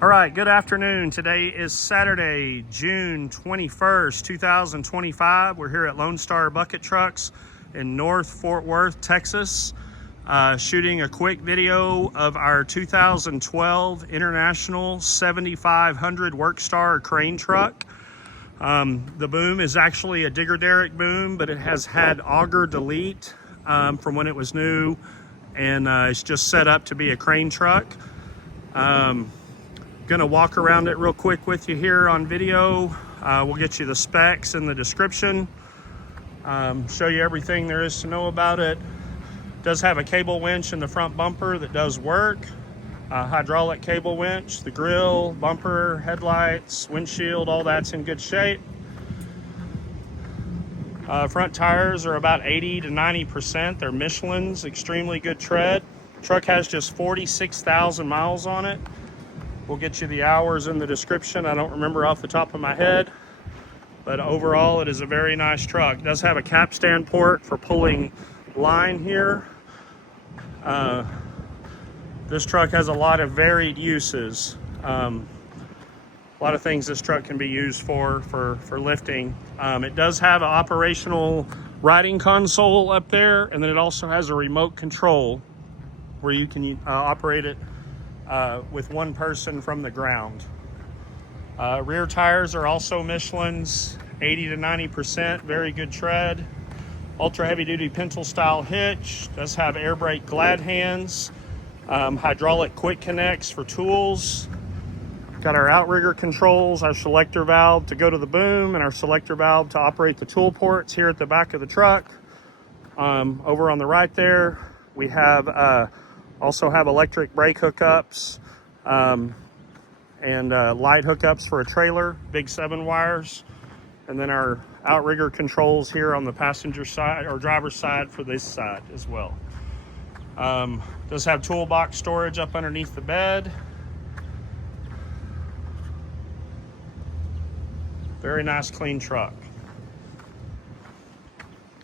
All right, good afternoon. Today is Saturday, June 21st, 2025. We're here at Lone Star Bucket Trucks in North Fort Worth, Texas, shooting a quick video of our 2012 International 7500 Workstar crane truck. The boom is actually a digger Derrick boom, but it has had auger delete from when it was new, and it's just set up to be a crane truck. Gonna walk around it real quick with you here on video. We'll get you the specs in the description, show you everything there is to know about it. Does have a cable winch in the front bumper that does work. Hydraulic cable winch, the grill, bumper, headlights, windshield, all that's in good shape. Front tires are about 80 to 90%. They're Michelin's, extremely good tread. Truck has just 46,000 miles on it. We'll get you the hours in the description. I don't remember off the top of my head, but overall it is a very nice truck. It does have a capstan port for pulling line here. This truck has a lot of varied uses. A lot of things this truck can be used for lifting. It does have an operational riding console up there, and then it also has a remote control where you can operate it with one person from the ground. Rear tires are also Michelin's, 80 to 90%, very good tread. Ultra heavy duty pencil style hitch, does have air brake glad hands, hydraulic quick connects for tools. Got our outrigger controls, our selector valve to go to the boom, and our selector valve to operate the tool ports here at the back of the truck. Over on the right there, we have also have electric brake hookups and light hookups for a trailer, big 7 wires, and then our outrigger controls here on the passenger side or driver's side for this side as well. Does have toolbox storage up underneath the bed. Very nice, clean truck,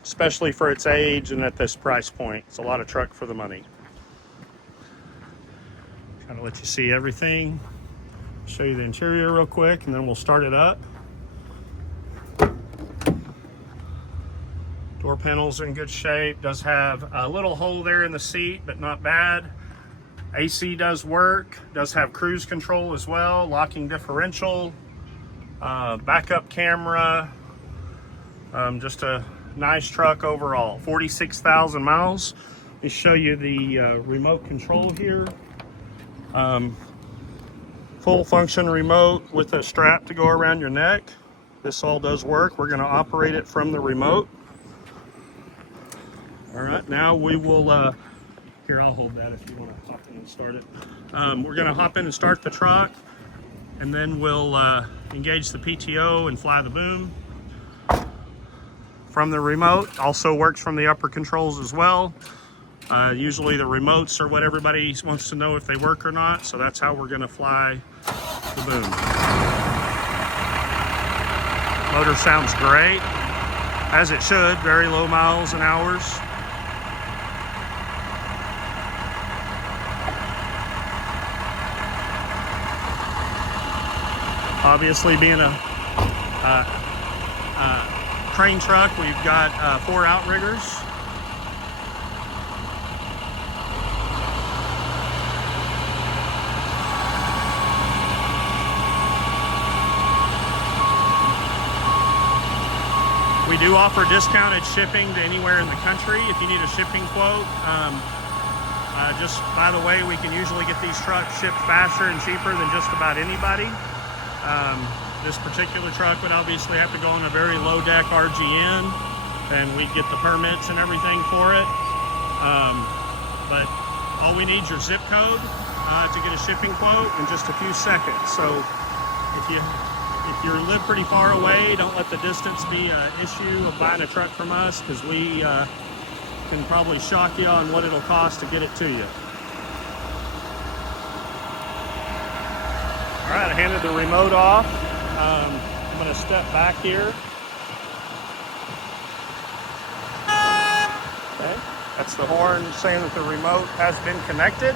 especially for its age and at this price point. It's a lot of truck for the money. Trying to let you see everything. Show you the interior real quick, and then we'll start it up. Door panels are in good shape. Does have a little hole there in the seat, but not bad. AC does work. Does have cruise control as well, locking differential, backup camera. Just a nice truck overall. 46,000 miles. Let me show you the remote control here. Full function remote with a strap to go around your neck. This all does work. We're going to operate it from the remote. All right, now we will, here, I'll hold that if you want to hop in and start it. We're going to hop in and start the truck, and then we'll engage the PTO and fly the boom from the remote. Also works from the upper controls as well. Usually the remotes are what everybody wants to know if they work or not, so that's how we're going to fly the boom. Motor sounds great, as it should, very low miles and hours. Obviously, being a crane truck, we've got 4 outriggers. We do offer discounted shipping to anywhere in the country if you need a shipping quote. Just by the way, we can usually get these trucks shipped faster and cheaper than just about anybody. This particular truck would obviously have to go on a very low deck RGN, and we'd get the permits and everything for it. But all we need is your zip code to get a shipping quote in just a few seconds. So if you live pretty far away, don't let the distance be an issue of buying a truck from us, because we can probably shock you on what it'll cost to get it to you. All right, I handed the remote off. I'm going to step back here. Okay, that's the horn saying that the remote has been connected.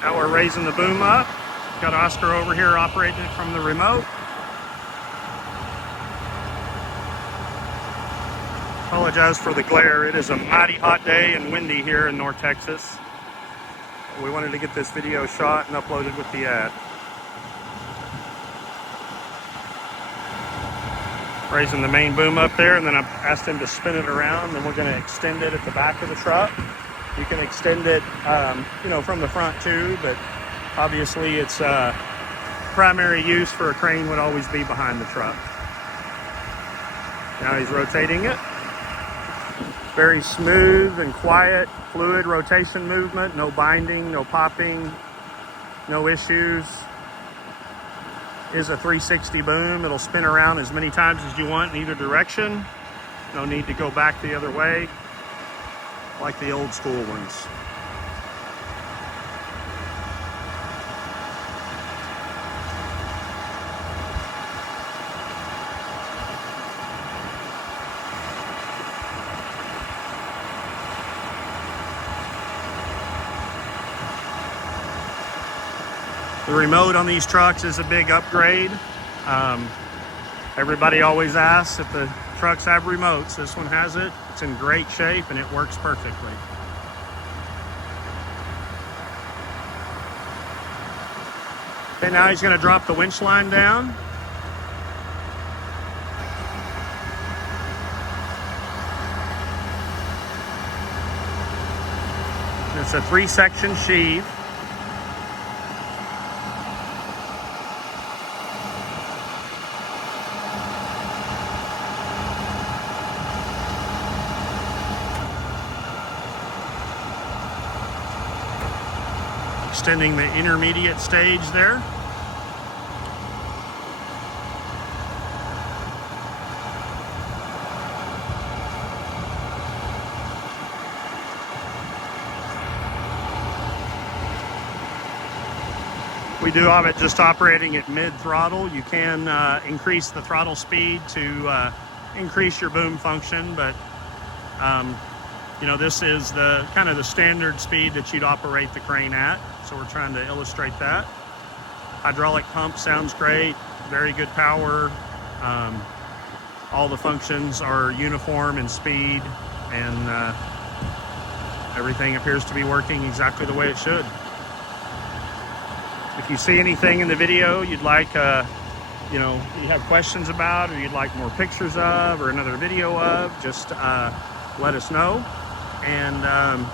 Now we're raising the boom up. Got Oscar over here operating it from the remote. Apologize for the glare. It is a mighty hot day and windy here in North Texas. We wanted to get this video shot and uploaded with the ad. Raising the main boom up there, and then I've asked him to spin it around, and we're going to extend it at the back of the truck. You can extend it, you know, from the front too, but obviously its primary use for a crane would always be behind the truck. Now he's rotating it. Very smooth and quiet, fluid rotation movement, no binding, no popping, no issues. Is a 360 boom. It'll spin around as many times as you want in either direction. No need to go back the other way like the old school ones. The remote on these trucks is a big upgrade. Everybody always asks if the trucks have remotes. This one has it. It's in great shape and it works perfectly. Okay, now he's going to drop the winch line down. It's a 3-section sheave. Extending the intermediate stage there. We do have it just operating at mid throttle. You can increase the throttle speed to increase your boom function, but you know, this is the kind of the standard speed that you'd operate the crane at. So we're trying to illustrate that. Hydraulic pump sounds great, very good power. All the functions are uniform in speed, and everything appears to be working exactly the way it should. If you see anything in the video you'd like, you know, you have questions about, or you'd like more pictures of, or another video of, just let us know. And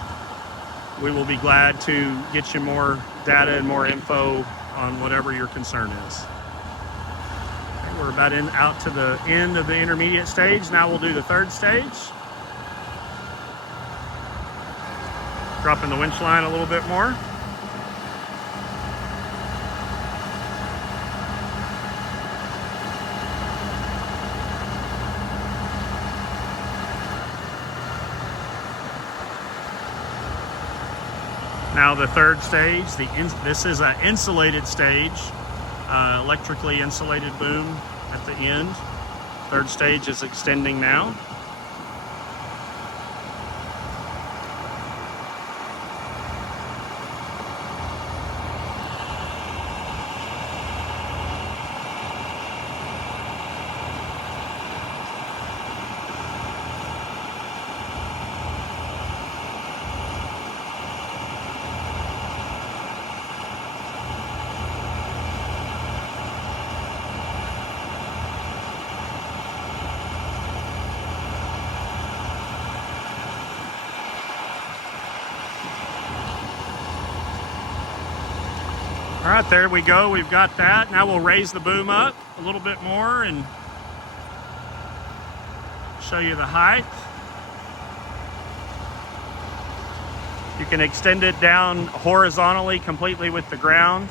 we will be glad to get you more data and more info on whatever your concern is. Okay, we're about out to the end of the intermediate stage. Now we'll do the third stage. Dropping the winch line a little bit more. Now the third stage, this is an insulated stage, electrically insulated boom at the end. Third stage is extending now. All right, there we go. We've got that. Now we'll raise the boom up a little bit more and show you the height. You can extend it down horizontally completely with the ground.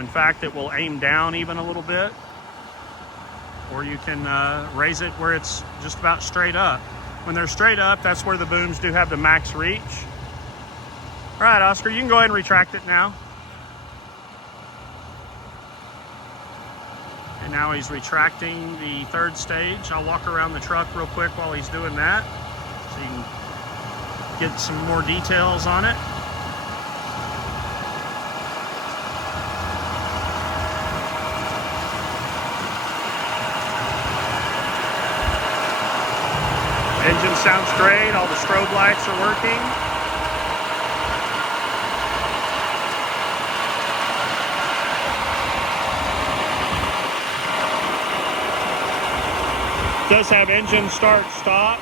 In fact, it will aim down even a little bit. Or you can raise it where it's just about straight up. When they're straight up, that's where the booms do have the max reach. All right, Oscar, you can go ahead and retract it now. And now he's retracting the third stage. I'll walk around the truck real quick while he's doing that, so you can get some more details on it. sounds great. All the strobe lights are working. It does have engine start stop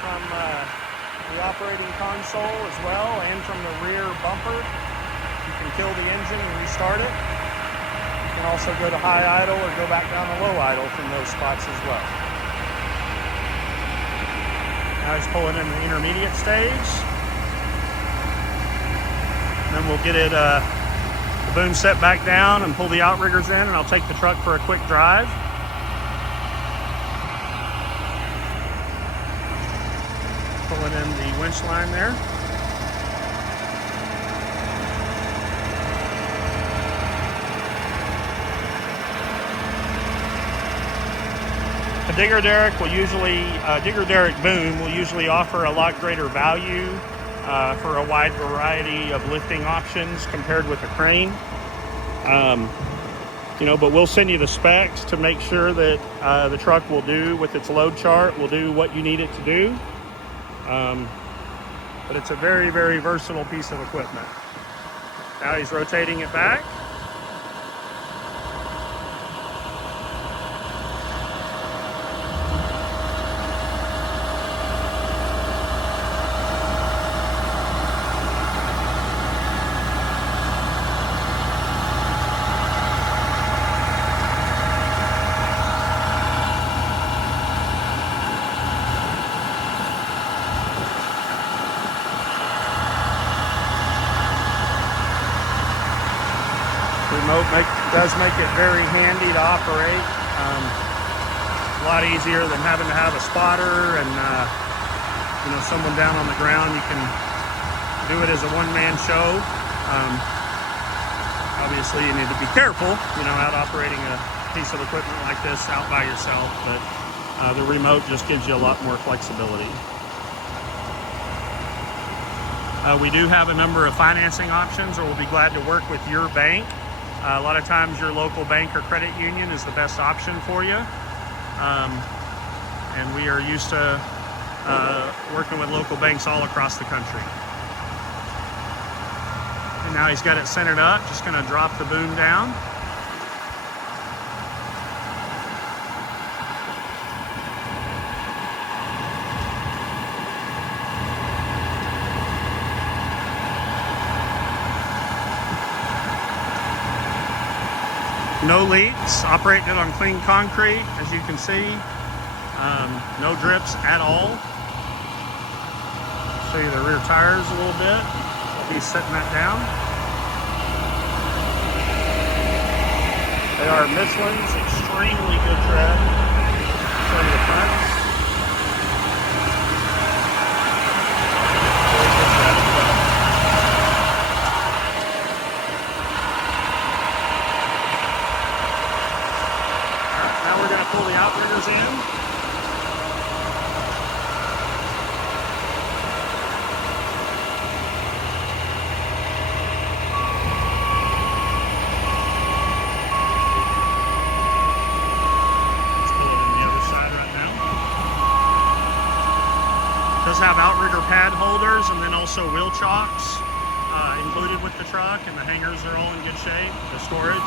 from the operating console as well, and from the rear bumper. You can kill the engine and restart it. You can also go to high idle or go back down to low idle from those spots as well. Now he's pulling in the intermediate stage. And then we'll get it the boom set back down and pull the outriggers in, and I'll take the truck for a quick drive. Pulling in the winch line there. A digger derrick will usually, digger derrick boom will usually offer a lot greater value for a wide variety of lifting options compared with a crane. You know, but we'll send you the specs to make sure that the truck will do with its load chart, will do what you need it to do. But it's a very, very versatile piece of equipment. Now he's rotating it back. Remote does make it very handy to operate. A lot easier than having to have a spotter and you know, someone down on the ground. You can do it as a one-man show. Obviously, you need to be careful, you know, out operating a piece of equipment like this out by yourself. But the remote just gives you a lot more flexibility. We do have a number of financing options, or we'll be glad to work with your bank. A lot of times your local bank or credit union is the best option for you. And we are used to working with local banks all across the country. And now he's got it centered up, just gonna drop the boom down. No leaks, operating it on clean concrete, as you can see. No drips at all. Show you the rear tires a little bit. I'll be setting that down. They are Michelin's, extremely good tread. Show you the front. Very good tread as well. Now we're going to pull the outriggers in. Let's pull it in the other side right now. It does have outrigger pad holders and then also wheel chocks included with the truck, and the hangers are all in good shape, the storage.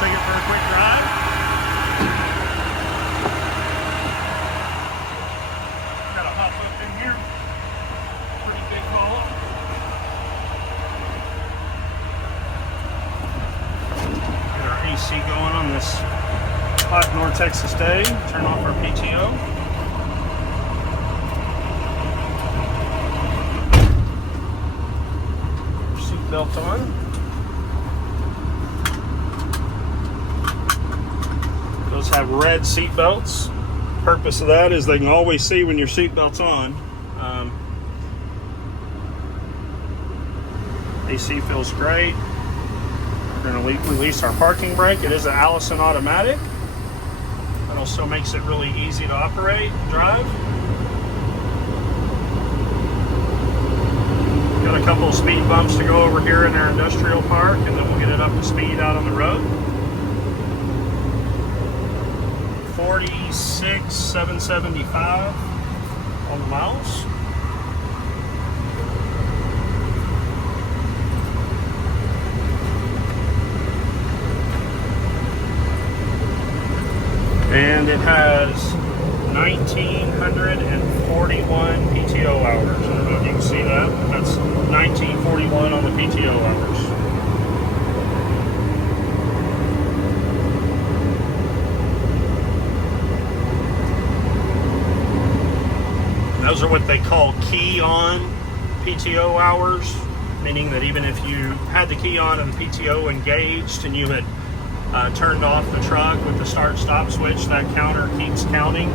Take it for a quick drive. Got a hot hook in here. Pretty big haul. Get our AC going on this hot North Texas day. Turn off our PTO. Seatbelt on. Those have red seat belts. Purpose of that is they can always see when your seat belt's on. AC feels great. We're going to release our parking brake. It is an Allison automatic. That also makes it really easy to operate and drive. Got a couple of speed bumps to go over here in our industrial park, and then we'll get it up to speed out on the road. 46,775 on the miles. And it has 1,941 PTO hours. I don't know if you can see that. That's 1941 on the PTO hours. Those are what they call key on PTO hours, meaning that even if you had the key on and the PTO engaged and you had turned off the truck with the start-stop switch, that counter keeps counting.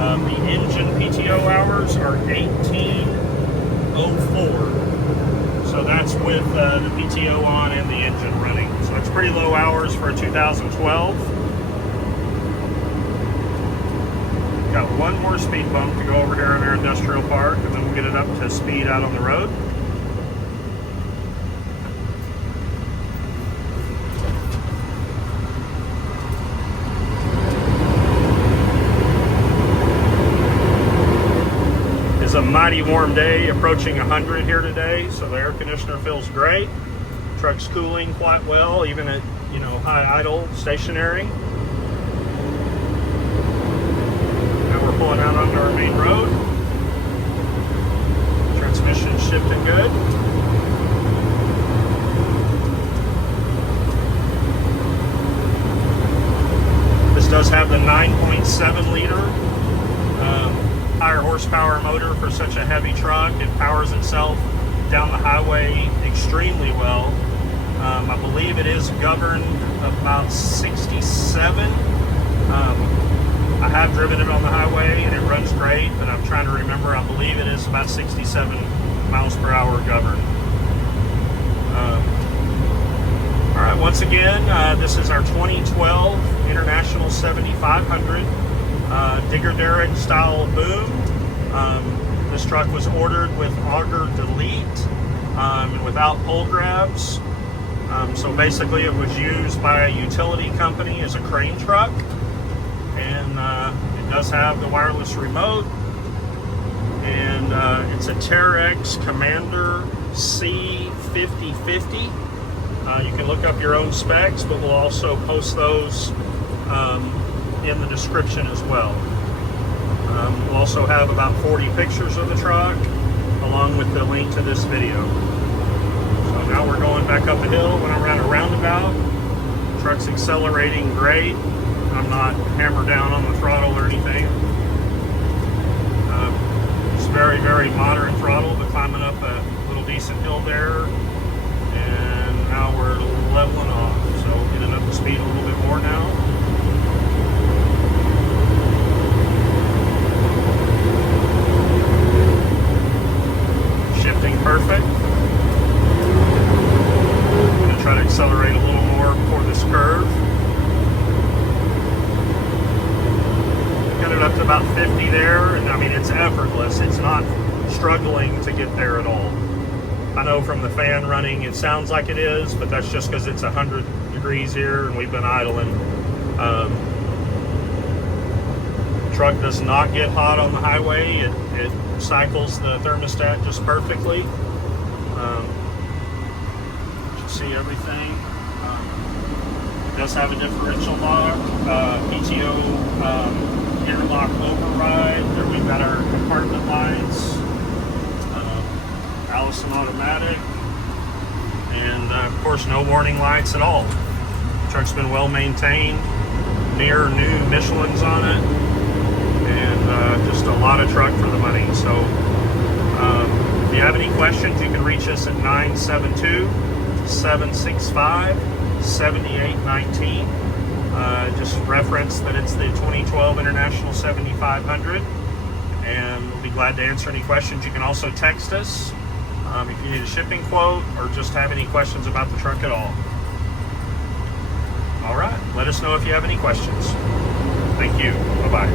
The engine PTO hours are 1804. So that's with the PTO on and the engine running. So it's pretty low hours for a 2012. Got one more speed bump to go over here in our industrial park, and then we'll get it up to speed out on the road. It's a mighty warm day, approaching 100 here today, so the air conditioner feels great. Truck's cooling quite well, even at, you know, high idle, stationary. Now we're pulling out onto our main road. Transmission shifting good. This does have the 9.7 liter higher horsepower motor for such a heavy truck. It powers itself down the highway extremely well. I believe it is governed about 67. I have driven it on the highway and it runs great, but I'm trying to remember. I believe it is about 67 miles per hour governed. All right, once again, this is our 2012 International 7500 Digger Derrick style boom. This truck was ordered with auger delete and without pole grabs. So basically it was used by a utility company as a crane truck, and it does have the wireless remote, and it's a Derrick Commander C5050. You can look up your own specs, but we'll also post those in the description as well. We'll also have about 40 pictures of the truck along with the link to this video. So now we're going back up the hill, went around a roundabout. Truck's accelerating great. I'm not hammered down on the throttle or anything. It's very, very moderate throttle, but climbing up a little decent hill there. And now we're leveling off. So getting up to speed a little bit more now. Perfect. I'm going to try to accelerate a little more for this curve. Got it up to about 50 there, and I mean, it's effortless. It's not struggling to get there at all. I know from the fan running it sounds like it is, but that's just because it's 100 degrees here and we've been idling. Truck does not get hot on the highway. It cycles the thermostat just perfectly. You see everything. It does have a differential lock, PTO interlock override. There we've got our compartment lights, Allison automatic, and of course no warning lights at all. The truck's been well maintained, near new Michelin's on it, and just a lot of truck for the money. So if you have any questions, you can reach us at 972-765-7819. Just reference that it's the 2012 International 7500, and we'll be glad to answer any questions. You can also text us if you need a shipping quote or just have any questions about the truck at all. All right, let us know if you have any questions. Thank you. Bye-bye.